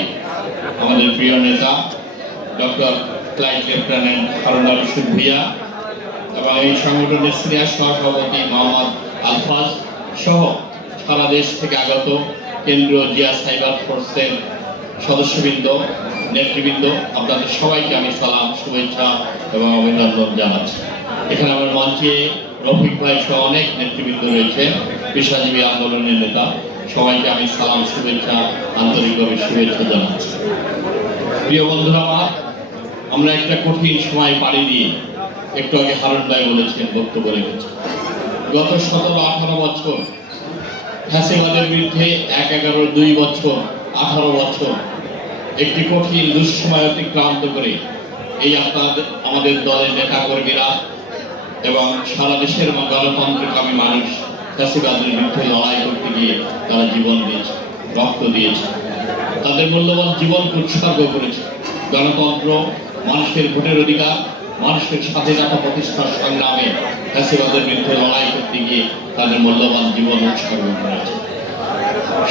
আমাদের প্রিয় নেতা ডক্টর ফ্লাইট লেফটেন্যান্ট হারুন আল রশিদ ভূঁইয়া এবং এই সংগঠনের সিনিয়র সহসভাপতি মোহাম্মদ আলফাজ সহ সারা দেশ থেকে আগত কেন্দ্রীয় জিয়া সাইবার ফোর্সের সদস্যবৃন্দ, নেতৃবৃন্দ, আপনাদের সবাইকে আমি সালাম, শুভেচ্ছা এবং অভিনন্দন জানাচ্ছি। এখানে আমার মঞ্চে রফিক ভাই সহ অনেক নেতৃবৃন্দ রয়েছে, পেশাজীবী আন্দোলনের নেতা, সবাইকে আমি সালাম, শুভেচ্ছা, আন্তরিকভাবে শুভেচ্ছা জানাচ্ছি। প্রিয় বন্ধুরা আমার, আমরা একটা কঠিন সময় পাড়ি দিয়ে, একটু আগে হারুন ভাই বলেছেন, বক্তব্য রেখেছেন, গত 17-18 বছর ফ্যাসিবাদের বিরুদ্ধে 1-11-2 বছর 18 বছর একটি কঠিন দুঃসময় অতিক্রান্ত করে এই আমাদের দলের নেতা কর্মীরা এবং সারা দেশের গণতন্ত্রকামী মানুষ ফ্যাসিবাদের বিরুদ্ধে লড়াই করতে গিয়ে তারা জীবন দিয়েছে, রক্ত দিয়েছে, তাদের মূল্যবান জীবনকে উৎসর্গ করেছে। গণতন্ত্র, মানুষের ভোটের অধিকার, মানুষের স্বাধীনতা প্রতিষ্ঠার সংগ্রামে ফ্যাসিবাদের বিরুদ্ধে লড়াই করতে গিয়ে তাদের মূল্যবান জীবন উৎসর্গ করেছে।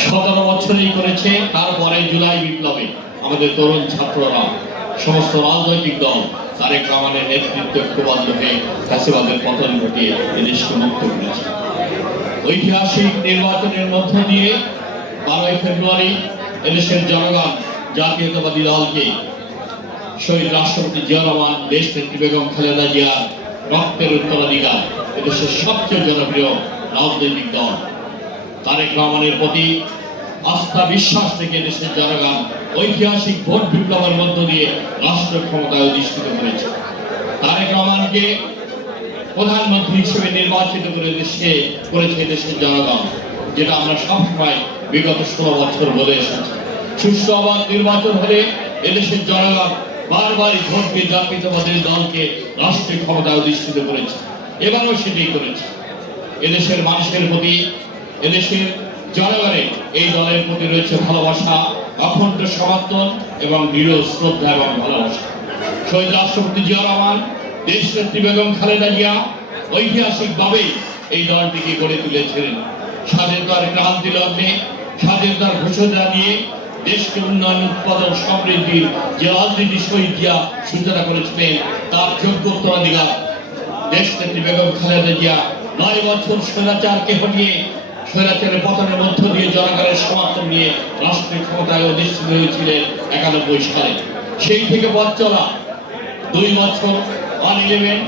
17 বছরেই করেছে। তারপরে জুলাই বিপ্লবে আমাদের তরুণ ছাত্ররা, সমস্ত রাজনৈতিক দল তারেক রহমানের নেতৃত্বে ঐক্যবদ্ধ হয়ে ফ্যাসিবাদের পতন ঘটিয়ে এদেশকে মুক্ত করেছে। ঐতিহাসিক নির্বাচনের মধ্য দিয়ে 12 ফেব্রুয়ারি এদেশের জনগণ জাতীয়তাবাদী দলকে শহীদ রাষ্ট্রপতি জিয়া রহমান, দেশ নেত্রী বেগম খালেদা জিয়ার রক্তের উত্তরাধিকার, এদেশের সবচেয়ে জনপ্রিয় রাজনৈতিক দল। তারেক রহমানের প্রতি আস্থা বিশ্বাস থেকে দেশের জনগণ ঐতিহাসিক ভোট বিপ্লবের মধ্য দিয়ে রাষ্ট্র ক্ষমতায় অধিষ্ঠিত করেছে। তারেক রহমানকে প্রধানমন্ত্রী হিসেবে নির্বাচিত করেছে দেশের জনগণ, যেটা আমরা সবসময় বিগত 16 বছর বলে এসেছি। সুষ্ঠু অবাধ নির্বাচন হলে এদেশের জনগণ বারবার ভোটকে জাতীয়তাবাদী দলকে রাষ্ট্রীয় ক্ষমতায় অধিষ্ঠিত করেছে, এবারও সেটাই করেছে। এদেশের মানুষের প্রতি, এদেশের জনগণের এই দলের প্রতি রয়েছে ভালোবাসা, অখণ্ড সমর্থন এবং দৃঢ় শ্রদ্ধা এবং ভালোবাসা। শহীদ রাষ্ট্রপতি জিয়া রহমান, দেশনেত্রী বেগম খালেদা জিয়া ঐতিহাসিকভাবে এই দলটিকে গড়ে তুলেছিলেন। স্বাধীনতার ক্রান্তি লগ্নে স্বাধীনতার ঘোষণা দিয়ে দেশকে উন্নয়ন, উৎপাদন, সমৃদ্ধির যে রাজনীতি শহীদ জিয়া সূচনা করেছিলেন, তার যোগ্য উত্তরাধিকার দেশনেত্রী বেগম খালেদা জিয়া 9 বছর স্বৈরাচারকে হটিয়ে স্বৈরাচারের পতনের মধ্য দিয়ে জনগণের সমর্থন নিয়ে রাষ্ট্রীয় ক্ষমতায় অধিষ্ঠিত হয়েছিলেন 91 সালে। সেই থেকে পথ চলা 2 বছর 1-11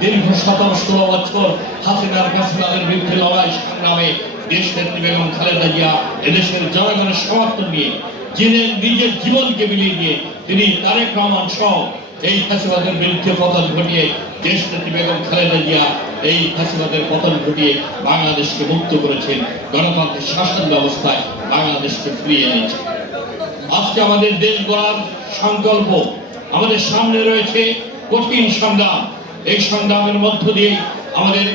দীর্ঘ 17-16 বছর হাসিনার ফ্যাসিবাদের বিরুদ্ধে লড়াই সংগ্রামে দেশনেত্রী বেগম খালেদা জিয়া এদেশের জনগণের সমর্থন নিয়ে নিজের জীবনকে বিলিয়ে দিয়ে তিনি তারেক রহমান সহ এই ফ্যাসিবাদের বিরুদ্ধে পতন ঘটিয়ে দেশনেত্রী বেগম খালেদা জিয়া এই ফ্যাসিবাদের পতন ঘটিয়ে বাংলাদেশকে মুক্ত করেছেন, গণতান্ত্রিক শাসন ব্যবস্থায় বাংলাদেশকে ফিরিয়ে এনেছেন। আজকে আমাদের দেশ গড়ার সংকল্প, আমাদের সামনে রয়েছে কঠিন সংগ্রাম। এই সংগ্রামের মধ্য দিয়ে আমাদের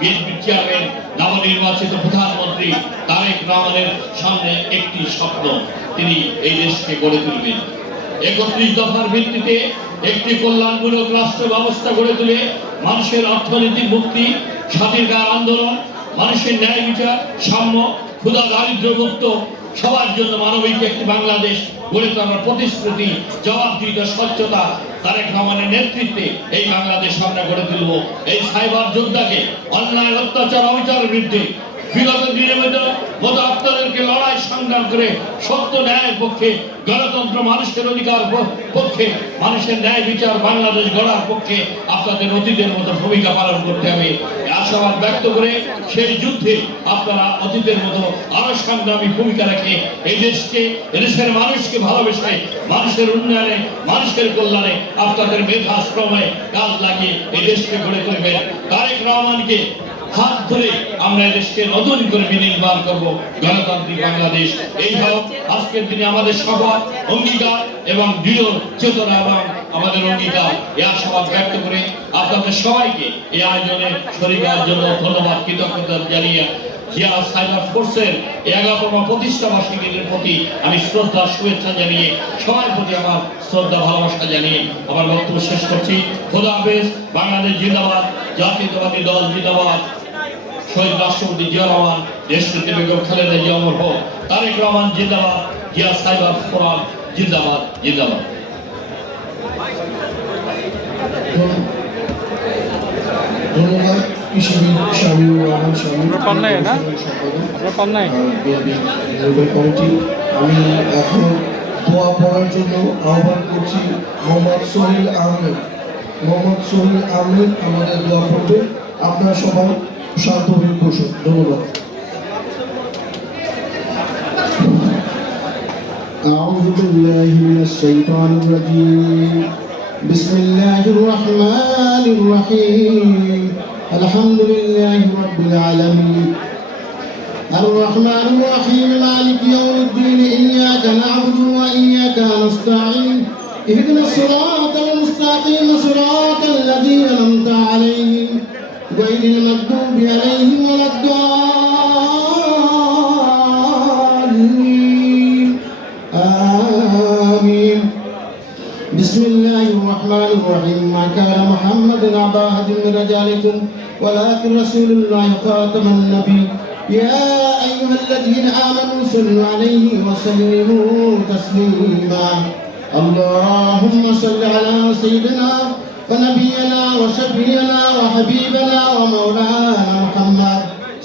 বিএনপি চেয়ারম্যান, নবনির্বাচিত প্রধানমন্ত্রী তারেক রহমানের সামনে একটি স্বপ্ন, তিনি এই দেশকে গড়ে তুলবেন। 31 দফার ভিত্তিতে একটি কল্যাণমূলক রাষ্ট্র ব্যবস্থা গড়ে তুলে মানুষের অর্থনৈতিক মুক্তি, স্বাধিকার আন্দোলন, মানুষের ন্যায় বিচার, সাম্য, ক্ষুধা দারিদ্র্য মুক্ত, সবার জন্য মানবিক একটি বাংলাদেশ গড়ে তোলার প্রতিশ্রুতি, জবাবদিহিতা, স্বচ্ছতা তারেক রহমানের নেতৃত্বে এই বাংলাদেশ আমরা গড়ে তুলব। এই সাইবার যোদ্ধাকে অন্যায়, অত্যাচার, অবিচারের বিরুদ্ধে বিগত নিয়মিত মত আপনাদেরকে লড়াই সংগ্রাম করে সত্য ন্যায়ের পক্ষে, গণতন্ত্র, মানুষের অধিকার পক্ষে, মানুষের ন্যায় বিচার বাংলাদেশ গড়ার পক্ষে আপনাদের অতীতের মতো ভূমিকা পালন করতে হবে। আশাবাদ ব্যক্ত করে সেই যুদ্ধে আপনারা অতীতের মতো আরো সংগ্রামী ভূমিকা রেখে এই দেশকে, এদেশের মানুষকে ভালোবেসে মানুষের উন্নয়নে, মানুষের কল্যাণে আপনাদের মেধা শ্রমে কাজ লাগিয়ে এই দেশকে গড়ে তুলবেন। তারেক রহমানকে হাত ধরে আমরা দেশকে নতুন করে বিনির্মাণ করব, গণতান্ত্রিক বাংলাদেশ। এই হোক আজকের দিনে আমাদের শপথ, অঙ্গীকার এবং দৃঢ় চেতনা এবং আমাদের অঙ্গীকার। এই আশাবাদ ব্যক্ত করে আপনাদের সবাইকে এই আয়োজনে শরীর হওয়ার জন্য ধন্যবাদ, কৃতজ্ঞতা জানিয়ে জিয়া সাইবার ফোর্সের 11তম প্রতিষ্ঠা বার্ষিকীর প্রতি আমি শ্রদ্ধা, শুভেচ্ছা জানিয়ে সবার প্রতি আমার শ্রদ্ধা, ভালোবাসা জানিয়ে আমার বক্তব্য শেষ করছি। খোদা হাফেজ। বাংলাদেশ জিন্দাবাদ, জাতীয়তাবাদী দল জিন্দাবাদ, শহীদ রাষ্ট্রপতি জিয়া রহমান, দেশনেত্রী বেগম খালেদা জিয়া অমর হোক, তারেক রহমান জিন্দাবাদ, জিয়া সাইবার ফোরাম জিন্দাবাদ, জিন্দাবাদ। ধন্যবাদ শামীউর রহমান কমিটি। আমি এখন দোয়া পড়ার জন্য আহ্বান করছি মোহাম্মদ সোহেল আহমেদ। আমাদের দোয়া পড়বে। আপনারা সবাই শান্ত হয়ে বসুন। ধন্যবাদ। أعوذ بالله من الشيطان الرجيم. بسم الله الرحمن الرحيم. الحمد لله رب العالمين. الرحمن الرحيم مالك يوم الدين. إياك نعبد وإياك نستعين. اهدنا الصراط المستقيم صراط الذين أنعمت عليهم غير المغضوب عليهم ولا الضالين. آمين. بسم الله الرحمن الرحيم. ما كان محمد أبا أحد من رجالكم ولكن رسول الله خاتم النبي. يا أيها الذين آمنوا صلوا عليه وسلموا تسليما. اللهم صل على سيدنا ونبينا وشفيعنا وحبيبنا ومولانا محمد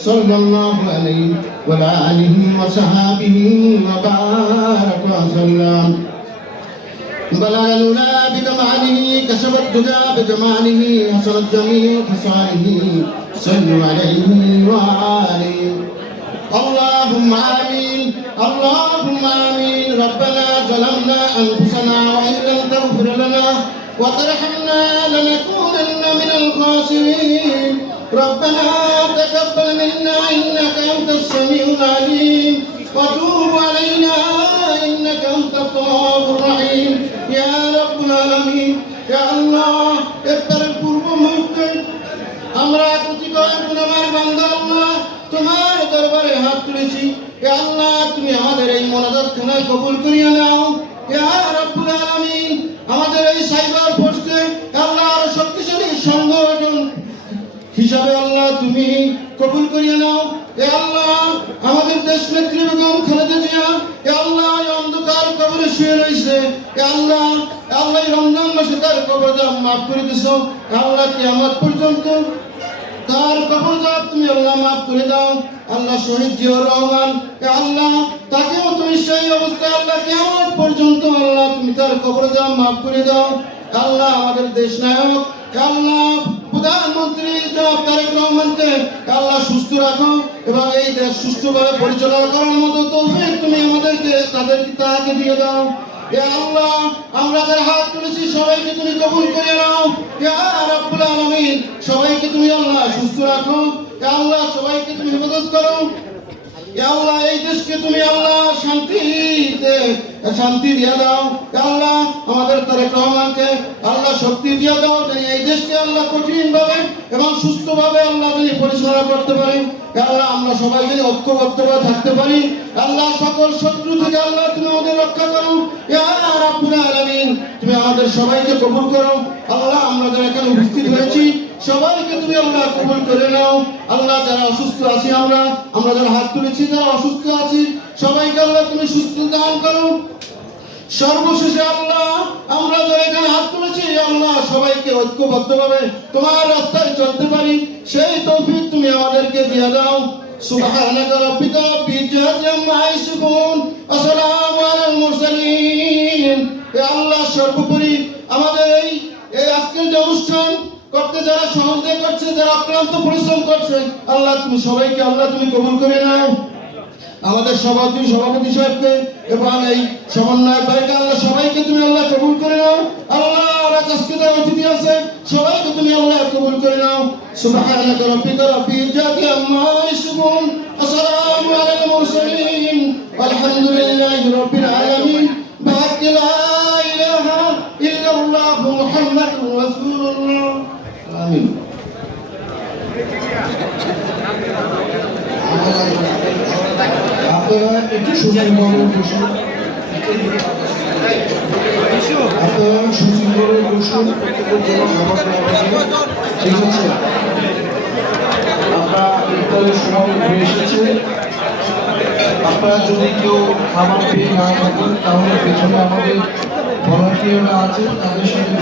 صلى الله عليه وعلى آله وصحبه وبارك وسلم. بلغ العلا بكماله كشف الدجى بجماله حسنت جميع خصاله صلوا عليه وآله اللهم آمين اللهم آمين ربنا ظلمنا أنفسنا وإن لم تغفر لنا وترحمنا لنكونن من الخاسرين ربنا تقبل منا إنك أنت السميع العليم وتوب علينا إنك أنت التواب الرحيم يا رب العالمين يا الله افتر পূর্ব মুহূর্তে আমরা প্রতিকয় গুনাহগার বান্দা আল্লাহ তোমার দরবারে হাত তুলেছি হে আল্লাহ তুমি আমাদের এই মোনাজাতখানা কবুল করিয়া নাও ইয়া রাব্বুল আলামিন আমাদের এই সাইবার ফোর্সকে আল্লাহর শক্তিশালী সংগঠন হিসাবে আল্লাহ তুমি কবুল করিয়া নাও হে আল্লাহ আমাদের দেশ নেত্রী বেগম খালেদা জিয়া হে আল্লাহ এই অন্ধকার কবরে শুয়ে রয়েছে হে আল্লাহ আল্লাহ এই রমজান মাসে তার কবরটা মাফ করে দিছো আল্লাহ কিয়ামত পর্যন্ত তার কবরটা তুমি আল্লাহ মাফ করে দাও আল্লাহ শহীদ জিয়াউর রহমান হে আল্লাহ তাকেও তুমি সেই অবস্থায় আল্লাহ কিয়ামত পর্যন্ত আল্লাহ তুমি তার কবরটা মাফ করে দাও আল্লাহ আমাদের দেশ নায়ক আল্লাহ প্রধানমন্ত্রী জনাব তারেক রহমানকে আল্লাহ সুস্থ রাখো এবং এই দেশ সুষ্ঠুভাবে পরিচালনা করার মতো তৌফিক তুমি আমাদেরকে তাকে দিয়ে দাও ইয়া আল্লাহ আমরা যারা হাত তুলেছি সবাইকে তুমি কবুল করে নাও ইয়া রাব্বুল আলামিন সবাইকে তুমি আল্লাহ সুস্থ রাখো ইয়া আল্লাহ সবাইকে তুমি হেফাজত করো ইয়া আল্লাহ এই দেশকে তুমি আল্লাহ শান্তি দিয়ে দাও ইয়া আল্লাহ আমাদের তারেক রহমানকে আল্লাহ শক্তি দিয়ে দাও যেন এই দেশকে আল্লাহ কঠিনভাবে এবং সুস্থভাবে আল্লাহ যিনি পরিচালনা করতে পারে ইয়া আল্লাহ আমরা সবাই যেন ঐক্যবদ্ধভাবে থাকতে পারি আল্লাহ সকল শত্রু থেকে আল্লাহ তুমি আমাদের রক্ষা করো ইয়া রাব্বুল আলামিন তুমি আমাদের সবাইকে কবুল করো আল্লাহ আমরা যারা এখানে উপস্থিত হয়েছি সবাইকে তুমি আল্লাহ কবুল করে নাও আল্লাহ যারা অসুস্থ আছি আমরা যারা হাত তুলেছি যারা অসুস্থ আছি সবাইকে আল্লাহ তুমি সুস্থ দান করো সর্বশেষে আল্লাহ আমরা যারা এখানে হাত তুলেছি আল্লাহ সবাইকে ঐক্যবদ্ধভাবে তোমার রাস্তায় চলতে পারি সেই তৌফিক তুমি আমাদেরকে দিয়ে দাও সুবহানাকা রাব্বিকা বিজ্জাতি আম্মা ইয়াসিফুন ওয়া সালামু আলাল মুরসালিন হে আল্লাহ সর্বোপরি আমাদের এই আজকের যে অনুষ্ঠান করতে যারা সহযোগিতা করছে যারা অক্লান্ত পরিশ্রম করছে আল্লাহ তুমি সবাইকে আল্লাহ তুমি কবুল করে নাও আমাদের সভাপতি সাহেবকে এবং এই সমন্বয় ভাইকে আল্লাহ সবাইকে তুমি আল্লাহ কবুল করে নাও আল্লাহ আর আজকে যারা অতিথি আছে সবাইকে তুমি আল্লাহ কবুল করে নাও সুবহানাকা রাব্বিকা রাব্বিল ইজ্জাতি আম্মা ইয়াসিফুন ওয়া সালামু আলাল মুরসালিন ওয়ালহামদুলিল্লাহি রাব্বিল আলামিন বা'দ লা ইলাহা ইল্লাল্লাহ মুহাম্মাদুর রাসূলুল্লাহ আমিন আপনারা একটু সুশৃঙ্খল বসুন আপনারা সুশৃঙ্খল বসুন প্রত্যেকের জন্য খাবার দেওয়া হবে ঠিক আছে আমরা ইফতারের সময় হয়ে এসেছে আপনারা যদি কেউ খাবার পেয়ে না থাকেন তাহলে পেছনে আমাদের ভলান্টিয়াররা আছে তাদের সাথে